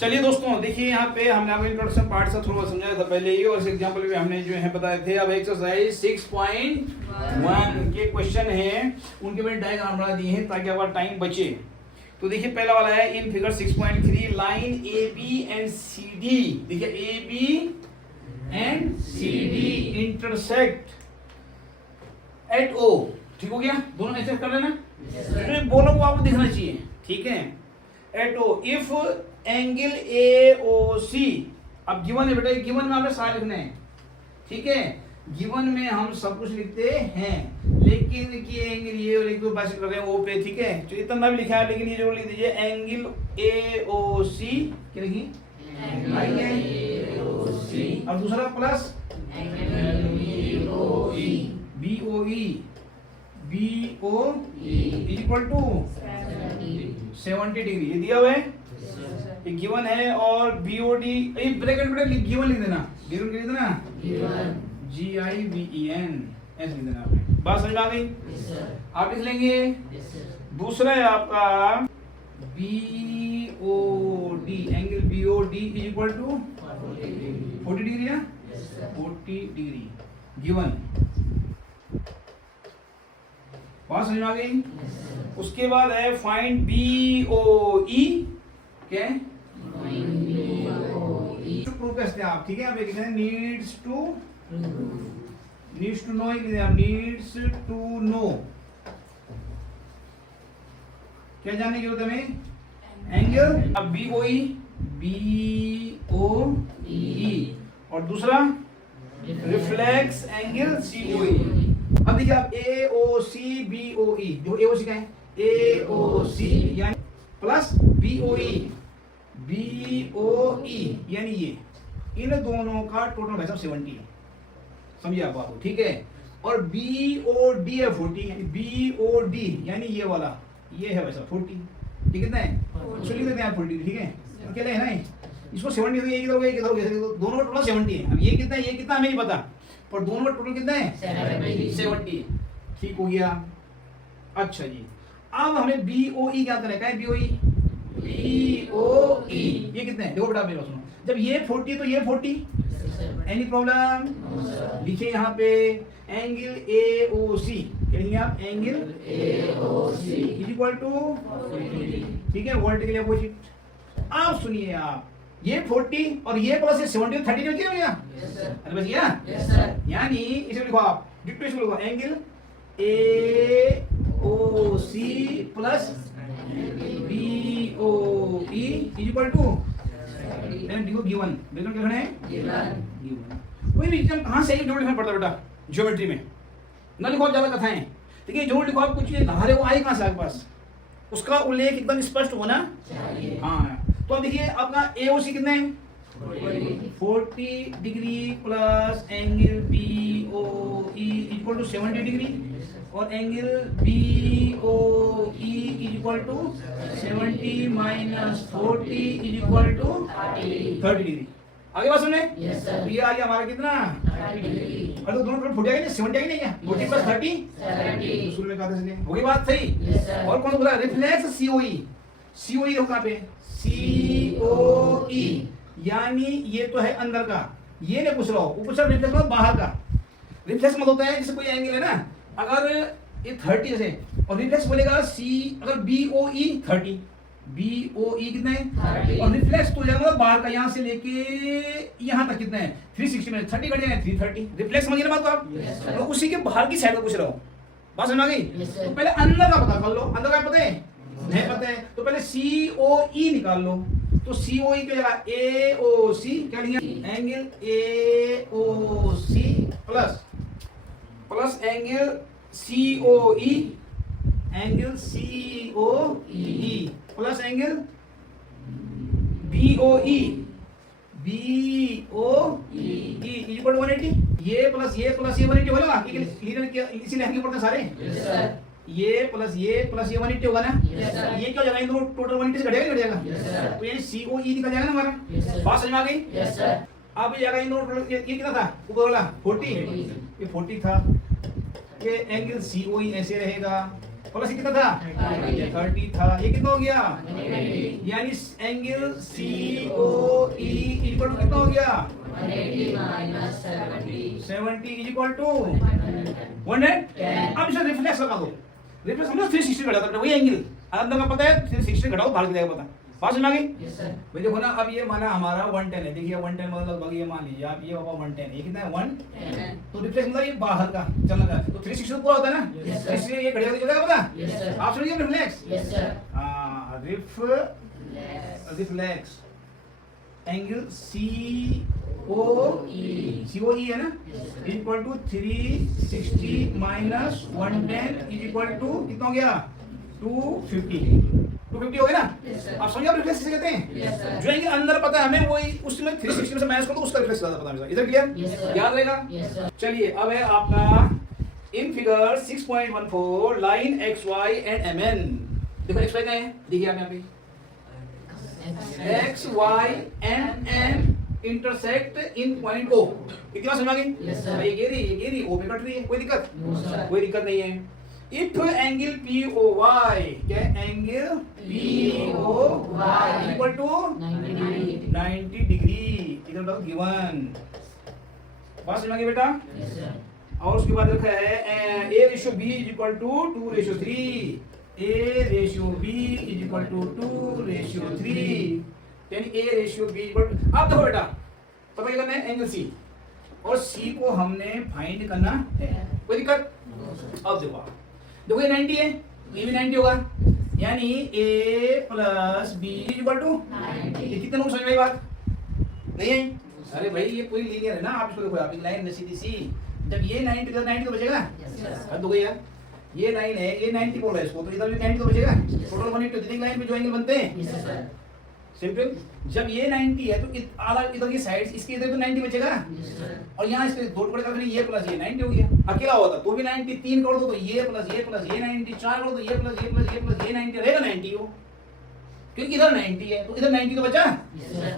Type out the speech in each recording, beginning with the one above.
चलिए दोस्तों, देखिए यहाँ पे हमने आपको इंट्रोडक्शन पार्ट से थोड़ा समझाया था पहले ही, और इस एग्जाम्पल भी हमने जो है बताए थे। अब एक्सरसाइज 6.1 के क्वेश्चन हैं, उनके मैंने डायग्राम बना दिए हैं ताकि आपका टाइम बचे। तो देखिए पहला वाला है in figure 6.3 line A B and C D. देखिए A B and C D intersect at O. ठीक हो गया, दोनों ऐसे कर लेना। जो बोलो वो आपको दिखना चाहिए, ठीक है। At O if angle A O C. अब गिवन है बेटा, गिवन में आपने सारे लिखने हैं, ठीक है। गिवन में हम सब कुछ लिखते हैं, लेकिन कि एंगल ये लिख दो बस कर रहे हैं ओ पे, ठीक है। तो इतना भी लिखा है, लेकिन ये जो लिख दीजिए एंगल ए ओ सी। क्या लिखी? और दूसरा plus B O E equal to 70 degree. ये दिया हुआ है, ये गिवन है। और बीओडी ब्रैकेट में गिवन लिख देना, गिवन लिख देना GIVEN ऐसे लिख देना। आपने बात समझ में आ गई? आप लिख लेंगे। दूसरा है आपका BOD, angle BOD is equal to 40 degree ना, 40 डिग्री गिवन। बात समझ में आ गई? उसके बाद है फाइंड BOE। क्या है? प्रूव कैसे आप, ठीक है। आप लिख दें needs to know, needs to know. क्या जानने की जरूरत है हमें? एंगल। अब BOE और दूसरा रिफ्लेक्स एंगल COE। अब देखिए आप AOC BOE, जो AOC का है AOC यानी प्लस BOE यानी ये, इन दोनों का टोटल भाई साहब 70 है। समझिए आप बात, ठीक है। और BOD है 40, यानी BOD यानी ये वाला, ये है भाई साहब 40। ये कितना है? उसको लिख देते हैं 40, ठीक है। अकेले है ना, इसको 70 ये किधर हो गया, किधर हो गया, दोनों का टोटल 70 है। अब ये कितना है, ये कितना हमें नहीं पता, पर दोनों का टोटल कितना है? 70। ठीक हो गया। अच्छा जी, अब हमें BOE क्या करना है? BOE ये कितने हैं? देखो बेटा मेरे सुनो, जब ये 40 तो ये 40। Any problem? लिखिए यहाँ पे एंगल AOC। क्या लिखेंगे आप? Angle AOC is equal to, ठीक है, वर्टिकल अपोजिट। आप सुनिए, आप ये 40 और ये प्लस 70 30 जो किया भैया। अरे बस यानी इसे लिखो आप, डिक्टो इसको लिखो angle AOC plus BOE is equal to, देखो गिवन। बिल्कुल क्या है? गिवन। कोई भी एग्जाम कहां से जोड़ लिखना पड़ता बेटा, ज्योमेट्री में ना लिखो ज्यादा कथाएं। देखिए जोड़ लिखो आप, कुछ धारे वो आई कहां से आपके पास, उसका उल्लेख एकदम स्पष्ट होना चाहिए। हाँ, तो अब देखिए आपका AOC कितना है? 40 degree plus angle BOE equal to 70 degree, और angle BOE is equal to 70 minus 40 is equal to 30 degree. आगे बात सुनने? तो ये आ गया हमारा कितना? 30 डिग्री। और तो दोनों टोटल 40 आ गए, 70 आ गए, क्या 40 प्लस 30 70। शुरू में कहा था इसलिए हो गई बात सही। और कौन बोला? रिफ्लेक्स COE हो कहाँ पे? COE यानी ये तो है अंदर का, ये नहीं पूछ रहा हो, वो पूछ रहा रिफ्लेक्स मतलब बाहर का। रिफ्लेक्स मतलब होता है जैसे कोई एंगल है ना, अगर ये 30 जैसे, और रिफ्लेक्स बोलेगा अगर BOE 30, BOE कितना है? 30। और रिफ्लेक्स तो जाएगा बाहर का, यहाँ से लेके यहाँ तक कितना है? 360 में 30 कट जाएगा 330। रिफ्लेक्स समझिए ना बात को आप। तो उसी के बाहर की साइड को पूछ रहा हूँ, बात समझ आ गई? तो पहले अंदर का पता कर लो, अंदर का पता है? नहीं पता है तो पहले COE निकाल लो। तो COE की जगह AOC क्या लिखेंगे? Angle AOC plus angle COE plus angle BOE equal to 180। ये प्लस ये 180 होगा, इसीलिए हल्के पड़ते सारे। ये प्लस ये 180 होगा ना। ये क्या हो जाएगा? इन दोनों टोटल 180 से घटेगा। तो यानी COE निकल जाएगा ना हमारा। बात समझ में आ गई? अब ये जाएगा इन दोनों, ये कितना था ऊपर वाला? 40, ये 40 था। ये एंगल COE ऐसे रहेगा, प्लस कितना था 30 था, ये कितना हो गया यानी एंगल COE इक्वल टू कितना हो गया 70 इक्वल टू 110। अब इसे रिफ्लेक्स लगा दो, रिफ्लेक्स हम 360 घटा सकते हैं, वही एंगल अंदर का पता है 360 घटाओ भाग जाएगा पता। बात समझ आ गई? भाई देखो ना, अब ये माना हमारा 110 है, देखिए 110 मतलब लगभग ये मान लीजिए आप, ये होगा 110, ये कितना है 110, तो रिफ्लेक्स मतलब ये बाहर का चलना का, तो 360 तो पूरा होता है ना, इसलिए ये घड़िया चलेगा पता। आप सुनिए रिफ्लेक्स, हां रिफ्लेक्स एंगल COE है ना equal to 360 minus 110 equal to कितना हो गया 250 हो गया ना। आप समझिए रिफ्लेक्स किसे कहते हैं? जो एंगल अंदर पता है हमें, वही उसमें 360 में से माइनस कर दो, उसका रिफ्लेक्स ज्यादा पता है। इधर क्लियर? याद रहेगा। चलिए अब है आपका in figure 6.14 line XY and MN। देखो XY क्या है, देखिए आप यहाँ पे XY and M intersect in point O। कितना समझ आ गई? ये गिरी O पे कट रही है, कोई दिक्कत? कोई दिक्कत नहीं है। If angle POY, क्या angle POY equal to 90 degree, इधर तक गिवन। बात समझ आ गई बेटा? और उसके बाद रखा है A/B equal to 2/3, A/B equal to 2/3, यानी A/B इक्वल टू। अब देखो बेटा, पता क्या करना है, एंगल C और C को हमने फाइंड करना है, कोई दिक्कत? अब देखो ये 90 है, ये भी 90 होगा, यानी A plus B equal to 90। कितने लोग समझ में बात नहीं है? अरे भाई ये पूरी लीनियर है ना, आप इसको देखो, आप एक लाइन सीधी सी, जब ये 90 तो 90 तो बचेगा, हद हो गई यार, ये 9 है, ये 90 बोल रहा है इसको, तो इधर भी 90 तो बचेगा, टोटल 180। तो लाइन पे जो एंगल बनते हैं सिंपल, जब ये 90 है तो आधा इधर की साइड, इसके इधर तो 90 बचेगा, और यहाँ इसके दो टुकड़े करके ये प्लस ये 90 हो गया। अकेला होता तो भी 90, 3 कर दो तो ये प्लस ये 90, 4 कर दो ये प्लस ये 90 रहेगा 90 हो, क्योंकि इधर 90 है तो इधर 90 तो बचा।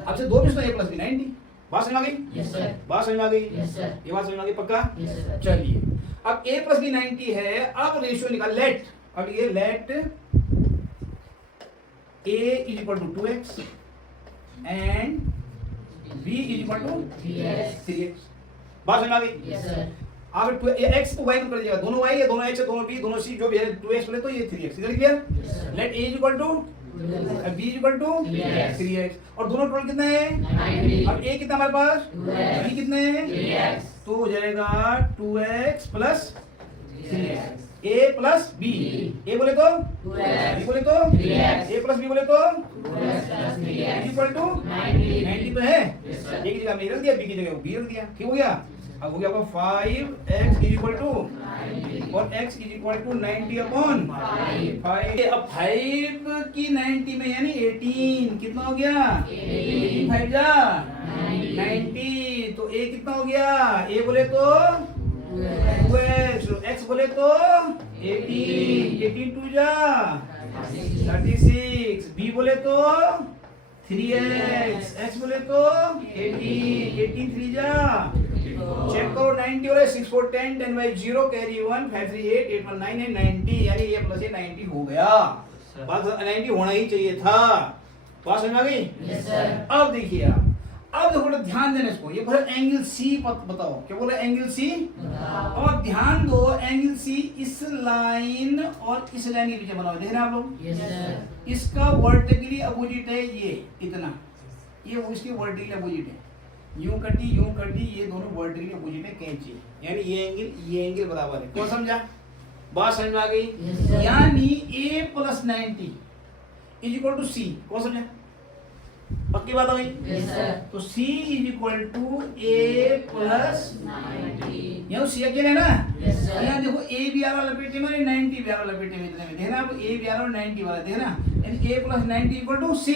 अब से दो भी तो ये प्लस भी 90। बात समझ आ गई? बात समझ आ गई? ये बात समझ आ गई पक्का? चलिए अब A प्लस B 90 है, अब रेशियो निकाल, लेट, अब ये late A is equal to 2x and B is equal to 3x। बात समझ आ गई? अब x को y को कर दीजिएगा, दोनों y है, दोनों x है, दोनों b, दोनों c, जो भी है 2x बोले तो ये 3x। इधर clear? Let A is equal to B is equal to 3x, और दोनों टोटल कितना है 90। अब A कितना हमारे पास, B कितने है 3x, तो हो जाएगा 2x plus 3x। A plus B, A बोले तो 2x, B बोले तो 3x, A प्लस B बोले तो 2x इक्वल टू 90 पे है। A की जगह में रख दिया, B की जगह B रख दिया, ठीक हो गया। अब हो गया आपका 5x इक्वल टू, और x इक्वल टू 90 अपॉन 5। अब 5 की 90 में यानी 18, कितना हो गया 5 जा 90, तो A कितना हो गया, A बोले तो 2x, x बोले तो 18 2 जा 36, B बोले तो 3x, x बोले तो 18 3 जा, चेक करो 90 हो रहा है, 6 4 10 10 by 0 कैरी 1 5 3 8 8 1 9 90, यानी ये प्लस ये 90 हो गया। बात 90 होना ही चाहिए था। बात समझ आ गई? Yes sir. अब देखिए आप, अब देखो ध्यान देना इसको, ये बोला एंगल C बताओ, क्या बोला एंगल C, और ध्यान दो एंगल C इस लाइन और इस लाइन के बीच बना हुआ, देख रहे हैं आप लोग? Yes sir. इसका वर्टिकली अपोजिट है ये इतना, ये इसकी वर्टिकली अपोजिट है, यूं कटी, ये दोनों वर्टिकली अपोजिट है कैंची, यानी ये एंगल बराबर है। कौन समझा? बात समझ में आ गई? यानी A plus 90 is equal to C, कौन समझा? पक्की बात हो गई? yes, तो C is equal to A plus 90, यहाँ C अकेले है ना? yes, यहाँ देखो A भी आ रहा लपेटे में, 90 भी आ रहा लपेटे में, इतने में देखना, अब A भी आ रहा और 90 वाला देखना, यानी A plus 90 equal to C।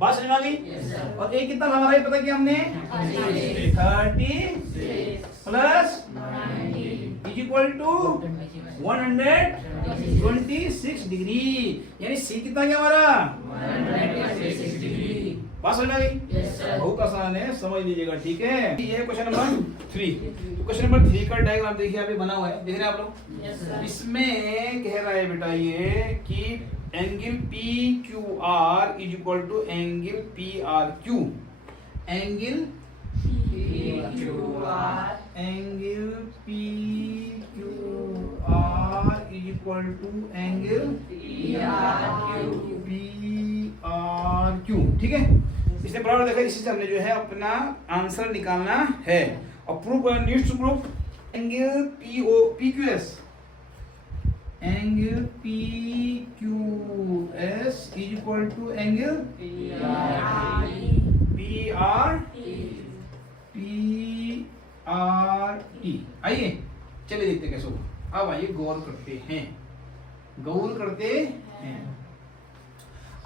बात समझ में आ गई? yes, और A कितना हमारा है पता क्या हमने, 30 plus 90 is equal to 126 degree, यानी C कितना गया हमारा 126 डिग्री। बात समझ में आ गई? बहुत आसान है, समझ लीजिएगा, ठीक है। ये है क्वेश्चन नंबर 3। तो क्वेश्चन नंबर 3 का डायग्राम देखिए, अभी बना हुआ है, देख रहे हैं आप लोग। इसमें कह रहा है बेटा ये कि angle P Q R is equal to angle P R Q. Angle angle P Q R is equal to angle P R Q, ठीक है। इसने बराबर देखा, इसी से हमने जो है अपना आंसर निकालना है। और proof needs to proof angle P Q S, angle P Q S is equal to angle P R T. आइए चलिए देखते हैं कैसे होगा। अब आइए गौर करते हैं, गौर करते हैं।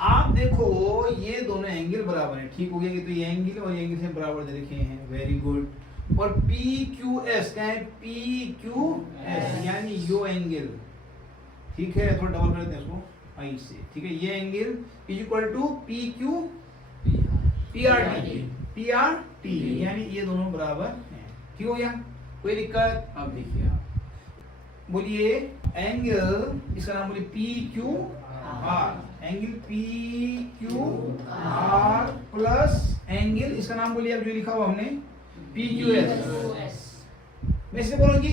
आप देखो ये दोनों एंगल बराबर हैं, ठीक हो गया कि तो ये एंगल और ये एंगल से बराबर दे रखे हैं, वेरी गुड। और पी क्यू एस क्या है? पी क्यू एस यानी यो एंगल, ठीक है। थोड़ा डबल कर देते हैं इसको आई से, ठीक है। ये angle is equal to P Q P R T यानी ये दोनों बराबर हैं, ठीक हो गया, कोई दिक्कत? अब देखिए आप बोलिए एंगल, इसका नाम बोलिए P Q are, angle P Q are plus angle, इसका नाम बोलिए अब जो लिखा हुआ हमने पी क्यू एस। मैं इससे बोलूँ कि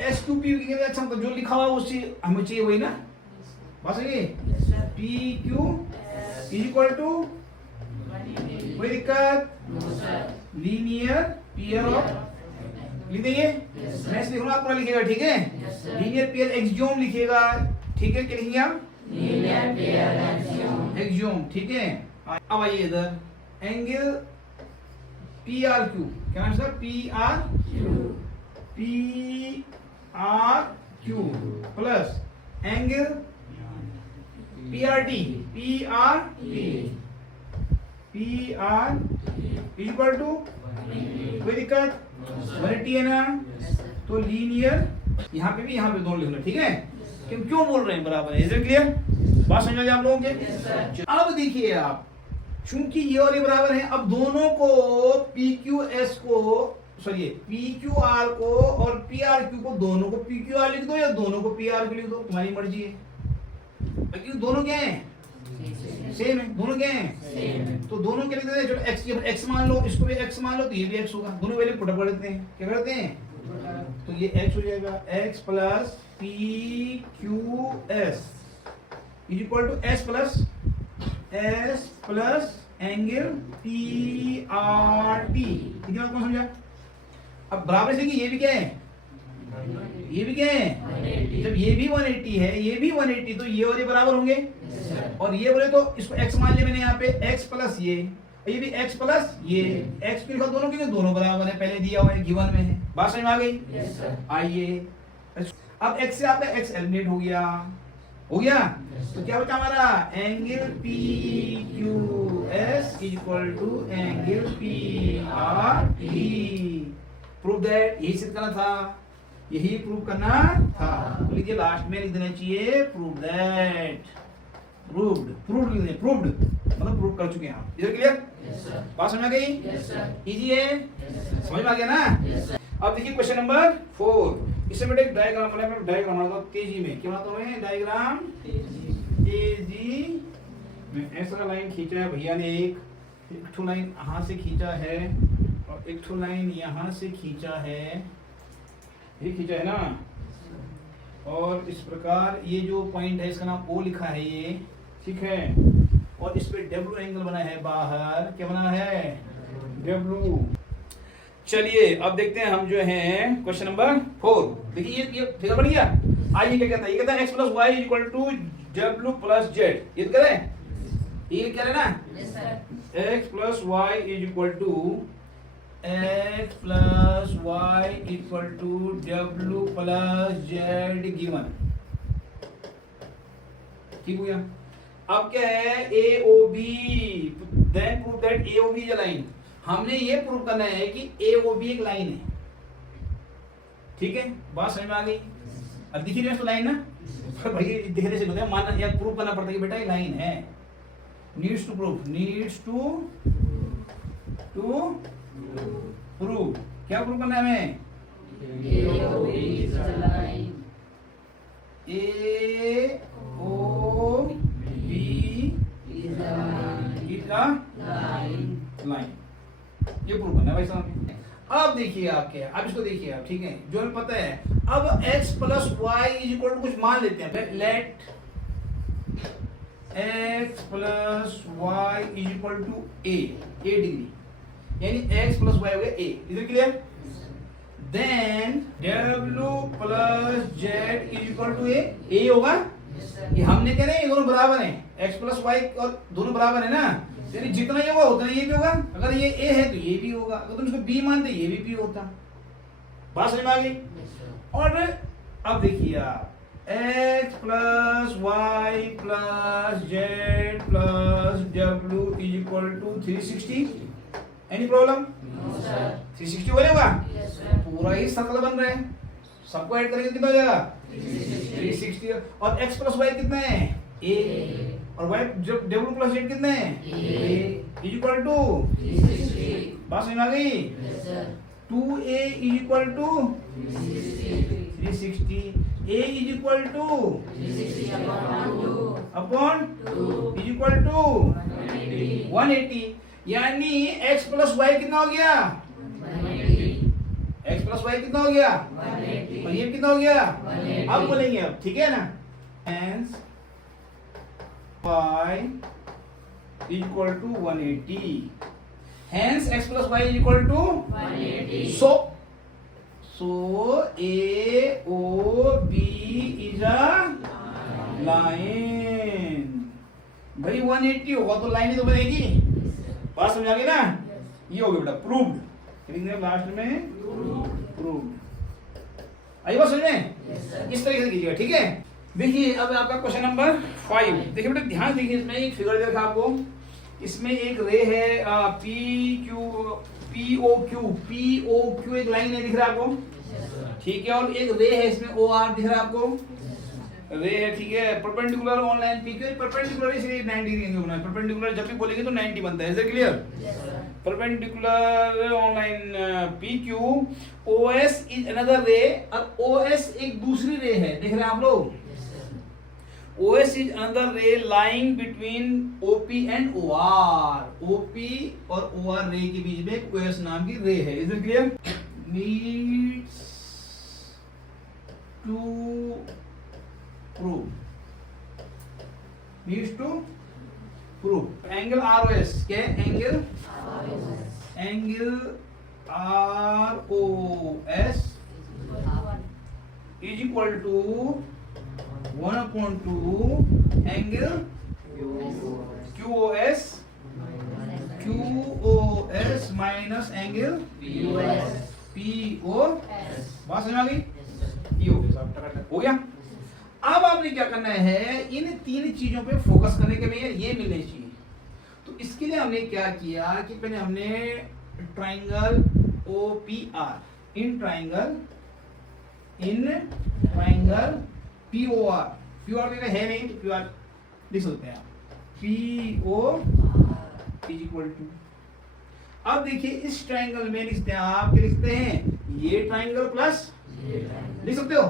एस टू पी के अच्छा मतलब जो लिखा हुआ उसी हमें चाहिए, वही ना बात है। P Q is equal to, कोई दिक्कत? लीनियर पेयर ऑफ, लिख देंगे, मैं इसे लिखूंगा, आप पूरा लिखिएगा, ठीक है। लीनियर पेयर एक्सियोम लिखिएगा, ठीक है। क्या लिखेंगे आप? लीनियर पेयर एक्सियोम, ठीक है। अब आइए इधर, एंगल पी आर क्यू, क्या नाम है? P R Q plus angle P R T equal to, कोई दिक्कत? 180 है ना, तो लीनियर, यहाँ पे भी यहाँ पे दोनों लिखना, ठीक है। क्यों बोल रहे हैं बराबर है, इज इट क्लियर? बात समझ में आप लोगों के? अब देखिए आप, चूंकि ये और ये बराबर है, अब दोनों को पी क्यू एस को, सॉरी पी क्यू आर को और पी आर क्यू को, दोनों को पी क्यू आर लिख दो या दोनों को पी आर क्यू लिख दो, तुम्हारी मर्जी है। क्योंकि दोनों क्या है? सेम है, दोनों क्या है? तो दोनों क्या लिख देते हैं? चलो एक्स, एक्स मान लो, इसको भी एक्स मान लो, तो ये भी एक्स होगा, दोनों वैल्यू पुट अप कर देते हैं। क्या करते हैं? तो ये एक्स हो जाएगा, X plus P Q S is equal to S plus angle P R T, ठीक है। कौन समझा? अब बराबर से कि ये भी क्या है? ये भी क्या है? जब ये भी 180 है, ये भी 180, तो ये और ये बराबर होंगे। और ये बोले तो इसको x मान लिया मैंने यहाँ पे, x प्लस ये भी x प्लस ये, x की लिखा दोनों, क्योंकि दोनों बराबर है, पहले दिया हुआ है, गिवन में है। बात समझ में आ गई? आइए अब x से आपका x एलिमिनेट हो गया, तो क्या बचा हमारा? Angle P Q S is equal to angle P R T. Prove that, यही सिद्ध करना था, यही प्रूव करना था। तो लिखिए लास्ट में लिख देना चाहिए प्रूव दैट, प्रूव्ड मतलब प्रूव कर चुके हैं आप। इधर क्लियर? बात समझ में आ गई? इजी है, समझ में आ गया ना? अब देखिए क्वेश्चन नंबर 4। इससे बेटा एक डायग्राम बनाया, मैं डायग्राम बनाता हूं तेजी में। क्या बनाता हूं मैं? डायग्राम तेजी में। ऐसा लाइन खींचा है भैया ने, एक ठो लाइन यहाँ से खींचा है और एक ठो लाइन यहाँ से खींचा है, ये खींचा है ना। और इस प्रकार ये जो पॉइंट है इसका नाम O लिखा है ये, ठीक है। और इस पे W एंगल बना है बाहर, क्या बना है? W। चलिए अब देखते हैं हम जो है क्वेश्चन नंबर 4। देखिए ये फिगर बन गया। आइए क्या कहता है? ये कहता है x plus Y equal to W plus Z. ये कह रहे हैं, ये कह रहे हैं ना, x plus y is equal to x plus Y equal to W plus z given, ठीक हो गया। अब क्या है? AOB, then prove that AOB is a line. हमने ये प्रूव करना है कि AOB एक लाइन है, ठीक है। बात समझ में आ गई? अब दिख रही है लाइन ना, भाई दिखने से मानना या प्रूव करना पड़ता है कि बेटा ये लाइन है। Needs to prove, needs to prove. क्या प्रूव करना है हमें? A O B is a line, ये प्रूव करना है भाई साहब। अब देखिए आप क्या, अब इसको देखिए आप, ठीक है, जो हमें पता है। अब x plus y is equal to कुछ मान लेते हैं, let x plus y is equal to a degree, यानी x प्लस वाई हो गया a, इधर clear. Then w plus z is equal to a होगा। ये हमने कह रहे हैं ये दोनों बराबर हैं, x प्लस वाई और दोनों बराबर है ना, यानी जितना ये होगा उतना ये भी होगा। अगर ये a है तो ये भी होगा, अगर तुम इसको b मानते ये भी b होता। बात समझ में आ गई? और अब देखिए आप, x plus y plus z plus w is equal to 360। Any problem? 360 हो जाएगा। पूरा ही सर्कल बन रहा है, सबको ऐड करेंगे कितना हो जाएगा? 360। और x प्लस वाई कितना है? a, और y जब w प्लस z कितने हैं? a is equal to 360। बात समझ में आ गई? 2a is equal to 360, a is equal to 360 upon 2 is equal to 180। यानी x प्लस वाई कितना हो गया? 180। x प्लस वाई कितना हो गया? 180। और ये कितना हो गया? 180। अब बोलेंगे अब, ठीक है ना। Hence y equal to 180. Hence x plus y is equal to 180. So A O B is a line. भाई 180 होगा तो लाइन ही तो बनेगी। बात समझ आ गई ना? ये हो गया बेटा प्रूव्ड, लिखने लास्ट में प्रूव्ड। आई बात समझ में? इस तरीके से कीजिएगा, ठीक है। देखिए अब आपका क्वेश्चन नंबर 5। देखिए बेटा ध्यान देखिए, इसमें एक फिगर देखा आपको, इसमें एक रे है POQ एक लाइन है, दिख रहा है आपको, ठीक है। और एक रे है इसमें OR दिख रहा है आपको, रे है, ठीक है। Perpendicular on line PQ, perpendicular इसलिए 90 डिग्री होना है। परपेंडिकुलर जब भी बोलेंगे तो 90 बनता है, is it clear? Perpendicular on line PQ, OS is another रे, और OS एक दूसरी रे है, देख रहे हैं आप लोग। OS is another ray lying between OP and OR. OP और OR रे के बीच में एक OS नाम की रे है, is it clear? Needs to prove. Needs to prove. Angle ROS क्या है? Angle ROS is equal to 1/2 angle QOS minus angle POS। बात समझ आ गई? ये हो गया साहब, टकाटक हो गया। अब आपने क्या करना है, इन तीन चीजों पे फोकस करने के लिए ये मिलने चाहिए। तो इसके लिए हमने क्या किया कि पहले हमने triangle OPR, in triangle POR क्या है नहीं तो QR लिख सकते हैं आप, PO इज इक्वल टू। अब देखिए इस ट्राइंगल में लिखते हैं आप, क्या लिखते हैं? ये ट्राइंगल प्लस लिख सकते हो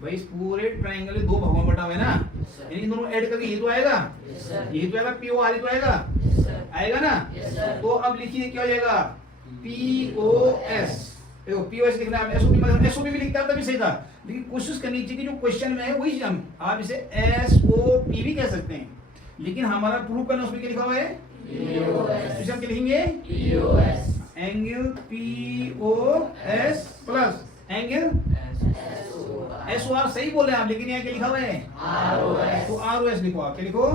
भाई, इस पूरे ट्राइंगल में दो भागों में बटा हुआ है ना, यानी इन दोनों ऐड करके ये तो आएगा, ये तो आएगा, POR ये तो आएगा, आएगा ना। तो अब लिखिए क्या हो जाएगा? POS। देखो POS लिखना है, SOP भी लिखता है तभी सही था, लेकिन कोशिश करनी चाहिए कि जो क्वेश्चन में है वही हम, आप इसे SOP भी कह सकते हैं, लेकिन हमारा प्रूफ करना उसमें क्या लिखा हुआ है? POS। हम क्या लिखेंगे? POS angle POS plus angle SOR। सही बोले आप, लेकिन यहाँ क्या लिखा हुआ है? ROS। तो ROS लिखो आप, क्या लिखो?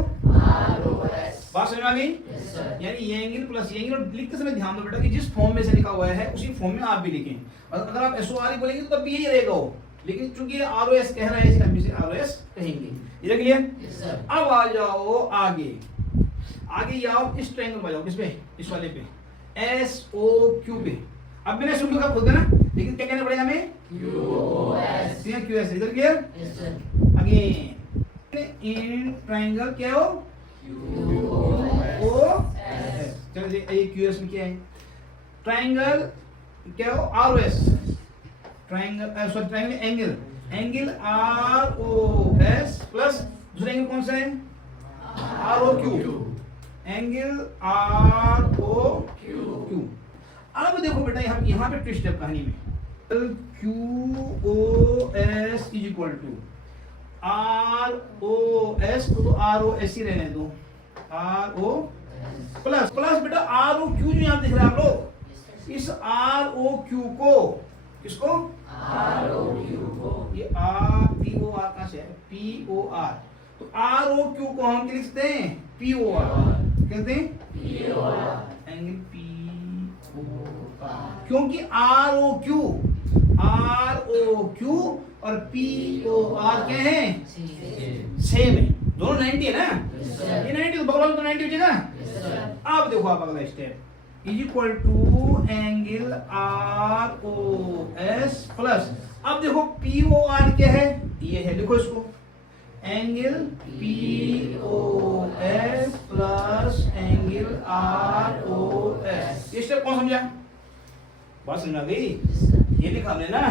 ROS। बात समझ में आ गई? यानी ये एंगल प्लस ये एंगल। और लिखते समय ध्यान दो बेटा कि जिस फॉर्म में से लिखा हुआ है उसी फॉर्म में आप भी लिखें। अगर आप SOR बोलेंगे तो तब भी यही रहेगा वो, लेकिन चूंकि ROS कह रहा है इसलिए हम इसे ROS कहेंगे। ये क्लियर? अब आ जाओ आगे, आगे आओ इस ट्रायंगल में जाओ, किस पे? इस वाले पे, SOQ पे। अब मैंने SOQ का खोल देना, लेकिन क्या कहना पड़ेगा हमें? QOS। QS इधर क्लियर? अगेन इन ट्रायंगल क्या हो? QOS चलिए ये QS में क्या है, ट्राइंगल क्या हो ROS, triangle sorry triangle angle ROS plus दूसरा एंगल कौन सा है ROQ, एंगल ROQ। अब देखो बेटा यहाँ पे ट्विस्ट है कहानी में, QOS is equal to ROS तो ROS ही रहने दो, RO प्लस बेटा ROQ जो यहाँ दिख रहा है आप लोग, इस ROQ को किसको ROQ को, ये POR का से है POR, तो ROQ को हम क्या लिखते हैं POR, कहते हैं POR, एंगल POR, क्योंकि ROQ और POR क्या है सेम है, दोनों 90 है ना, ये 90 तो बगल तो 90 हो जाएगा। अब देखो आप अगला step is equal to angle ROS plus, अब देखो POR क्या है, ये है, देखो इसको angle POS plus angle ROS, ये स्टेप कौन समझा, बात समझ आ गई, ये लिखा हमने ना,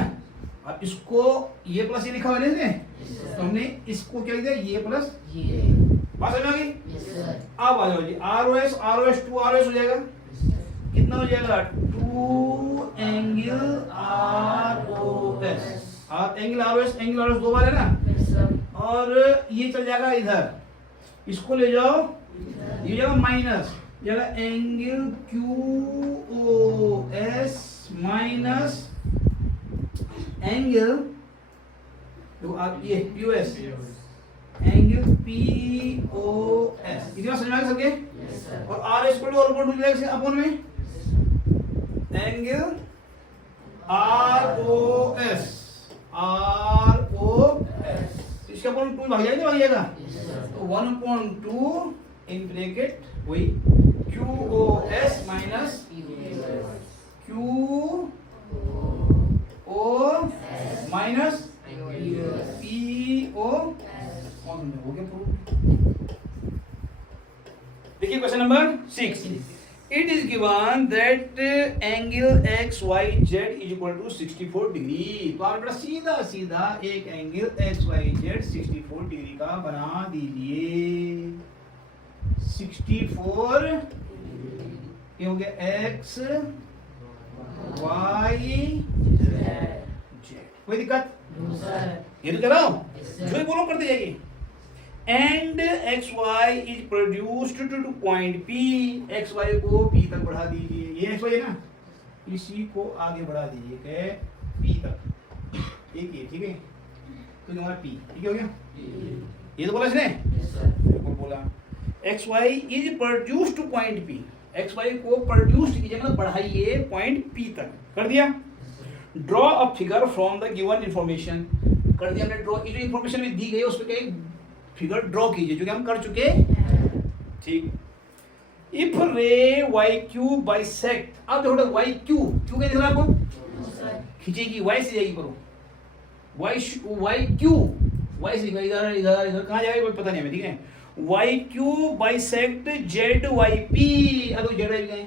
अब इसको ये प्लस ये लिखा हुआ है तो हमने इसको क्या लिख दिया ये प्लस ये, बात समझ आ गई। अब आ जाओ जी ROS 2 ROS हो जाएगा, कितना हो जाएगा 2 एंगल ROS, एंगल ROS 2 बार है ना, और ये चल जाएगा इधर, इसको ले जाओ, ये जाएगा माइनस, जाएगा एंगल QOS माइनस एंगल ये POS, एंगल POS, इतना समझ में आ सबके, और RS को और ऊपर टू जाएगा अपन में एंगल ROS, इसका अपन 2 भाग जाएगा, तो 1/2 इन ब्रैकेट वही QOS minus QO minus PO, हो गया प्रूफ। देखिए question number 6, it is given that angle XYZ is equal to 64 degree, तो आप बेटा सीधा एक एंगल XYZ 64 डिग्री का बना दीजिए, 64 ये हो गया X Y Z, कोई दिक्कत, ये तो कह रहा हूँ जो ही बोलो करते जाइए, and XY is produced two point P, XY को P तक बढ़ा दीजिए, ये XY है ना, इसी को आगे बढ़ा दीजिए के P तक, एक ये ठीक है, तो हमारा P ठीक हो गया, ये तो बोला इसने, बिल्कुल बोला, XY is produced two point P, XY को प्रोड्यूस्ड कीजिए मतलब बढ़ाइए पॉइंट P तक, कर दिया। Draw a figure from the given information, कर दिया हमने ड्रॉ, ये जो इंफॉर्मेशन में दी गई है उस पर एक फिगर ड्रॉ कीजिए, जो कि हम कर चुके, ठीक। इफ रे YQ बाइसेक्ट, अब देखो YQ, क्यों क्या दिख रहा है आपको, खींचेगी Y से जाएगी, करो YQ, Y से इधर इधर इधर कहाँ जाएगा पता नहीं हमें, ठीक है, YQ बाइसेक्ट ZYP, अब ZYP गए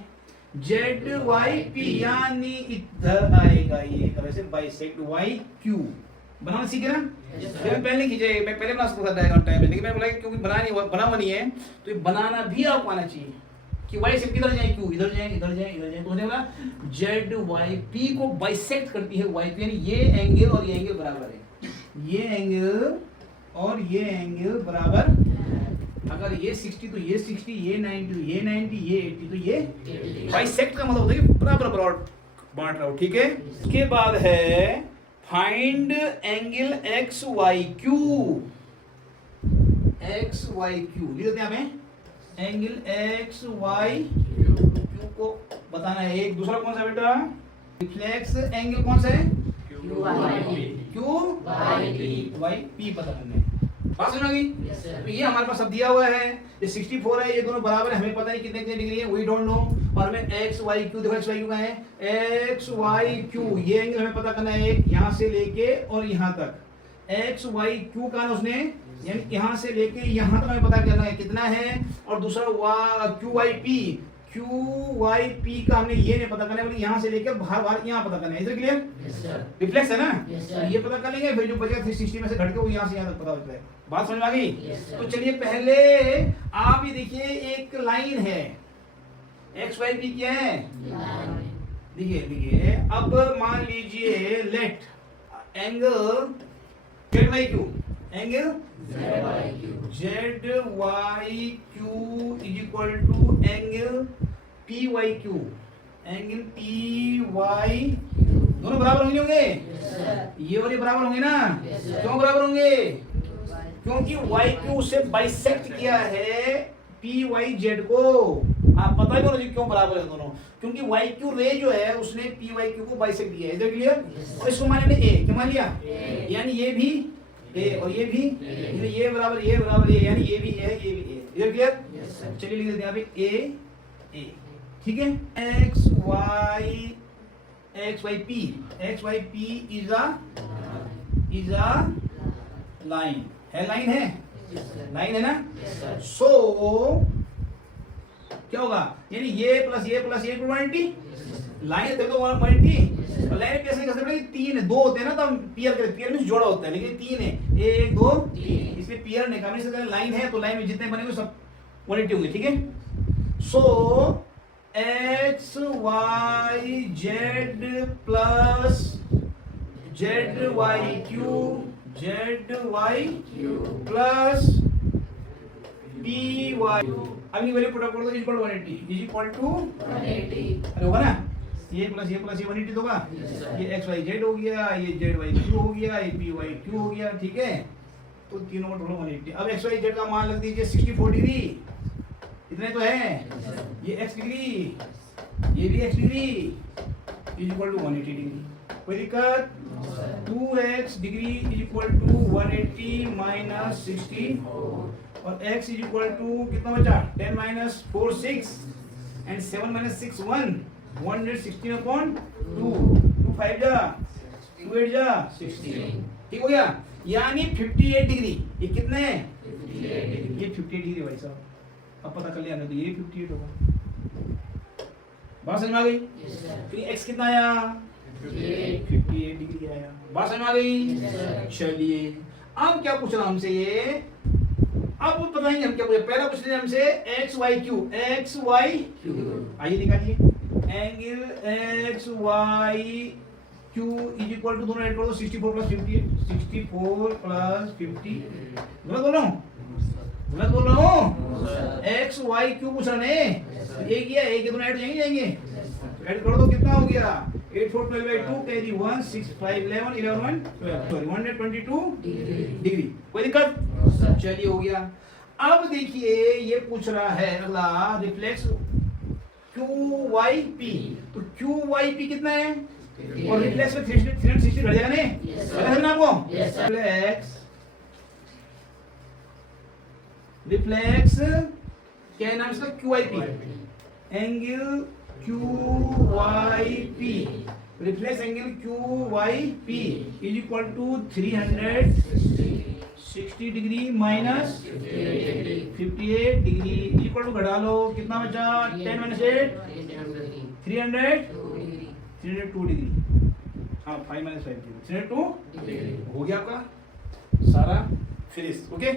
ZYP, यानी इधर आएगा ये तरह से बाइसेक्ट YQ, बनाना सीखे ना, पहले खींचे, मैं पहले बना सकता था डायग्राम टाइम में, लेकिन मैं बोला क्योंकि बना हुआ नहीं है तो ये बनाना भी आपको आना चाहिए कि Y से किधर जाए, Q इधर जाए, तो हमने बोला ZYP को बाइसेक्ट करती है YP, यानी ये एंगल और ये एंगल बराबर है, ये एंगल और ये एंगल बराबर, अगर ये 60 तो ये 60, ये 90 तो ये 90, ये 80 तो ये बाइसेक्ट का मतलब होता है कि बराबर बांट रहा हो, ठीक है। इसके बाद है फाइंड एंगल XYQ, लिख देते हैं हमें एंगल XYQ को बताना है, एक दूसरा कौन सा बेटा, रिफ्लेक्स एंगल कौन सा है QYP पता करना है, बात समझ आ गई। तो ये हमारे पास सब दिया हुआ है, ये 64 है, ये दोनों बराबर है, हमें पता नहीं कितने डिग्री है, वी डोंट नो, और हमें XYQ देखो XYQ का है XYQ, ये एंगल हमें पता करना है, एक यहाँ से लेके और यहाँ तक, XYQ का ना उसने यानी यहाँ से लेके यहाँ तक हमें पता करना है कितना है, और दूसरा QYP, क्यू वाई पी का हमने ये नहीं पता करना, यहाँ से लेकर बाहर यहाँ पता करना है। इधर क्लियर? रिफ्लेक्स है ना? ये पता कर लेंगे, फिर जो बचेगा 360 में से घट के वो यहाँ से यहाँ तक पता होता है। बात समझ में आ गई? तो चलिए पहले आप ये देखिए, एक लाइन है, एक्स वाई पी क्या है? देखिए अब मान लीजिए let angle Z Y Q, angle Z Y Q is equal to angle P Y Q, angle P Y दोनों बराबर होंगे? ये वाले बराबर होंगे ना? क्यों बराबर होंगे? क्योंकि वाई क्यू से बाइसेक्ट किया है पी वाई जेड को। आप पता ही होना क्यों बराबर है दोनों, क्योंकि वाई क्यू रे जो है उसने पी वाई क्यू को बाइसेक्ट किया है। इधर क्लियर? और इसको मान लेते ए, क्या मान लिया? यानी ये भी ए और ये भी ये बराबर ये बराबर ये, यानी ये भी ए ये भी ए। इधर क्लियर? चलिए लिख देते हैं यहाँ पे ए ए, ठीक है? X Y P is a line है, लाइन है, लाइन है ना? सो क्या होगा? यानी ये प्लस ये प्लस ये 180 लाइन है तो 180, और लाइन कैसे कर सकते हैं? तीन है, दो होते हैं ना, तो हम पीयर करते, पीयर में जोड़ा होता है, लेकिन तीन है, एक दो तीन, इसमें पीयर निकालने से लाइन है तो लाइन में जितने बनेंगे सब 180 होंगे, ठीक है? So x y z plus z Y q plus p y, अगली वैल्यू पुट अप कर दो, इक्वल 180 इज इक्वल टू 180, अरे होगा ना? ये प्लस ये 180 होगा, ये एक्स वाई जेड हो गया, ये जेड वाई क्यू हो गया, ये पी वाई क्यू हो गया, ठीक है? तो तीनों का टोटल 180। अब एक्स वाई जेड का मान लग दीजिए 64 डिग्री, इतने तो है, ये एक्स डिग्री, ये भी x degree is equal to 180 degree. कोई दिक्कत? 2x degree is equal to 180 minus 60, और x इज इक्वल टू कितना बचा? 10 माइनस 4 6 एंड 7 माइनस 6 1, 116 अपॉन 2, 2 5 जा 2 8 जा 16, ठीक हो गया? यानी 58 डिग्री। ये कितने है? 58 डिग्री। ये 58 डिग्री भाई साहब, अब पता कर लिया ना, तो ये 58 होगा। बात समझ में आ गई? फिर x कितना आया? 58 डिग्री आया। बात समझ में आ गई? चलिए अब क्या पूछ रहा हमसे ये, अब बताएंगे हम क्या पूछे। पहला पूछ रहे हमसे एक्स वाई क्यू, आइए निकालिए, angle X Y Q is equal to, दोनों ऐड कर दो, 64 प्लस 50, गलत बोल रहा हूँ? एक्स वाई क्यू पूछ रहा है, एक ही है, एक दोनों ऐड जाएंगे, ऐड कर दो, कितना हो गया? 8 4 12 by 2 कैरी 1 6 5 11 11 1 12, सॉरी 122 डिग्री। कोई दिक्कत? चलिए हो गया। अब देखिए ये पूछ रहा है अगला, रिफ्लेक्स क्यू वाई पी, तो क्यू वाई पी कितना है? और रिफ्लेक्स में 360 घट जाएगा नहीं? पता है ना आपको? रिफ्लेक्स क्या है नाम इसका? Q Y P, angle Q Y P, reflex angle Q Y P is equal to 360 degree minus 58 degree is equal to, घटा लो, कितना बचा? 10 माइनस 8 302 डिग्री, हाँ 5 माइनस 5 302 हो गया आपका सारा फिनिश। ओके।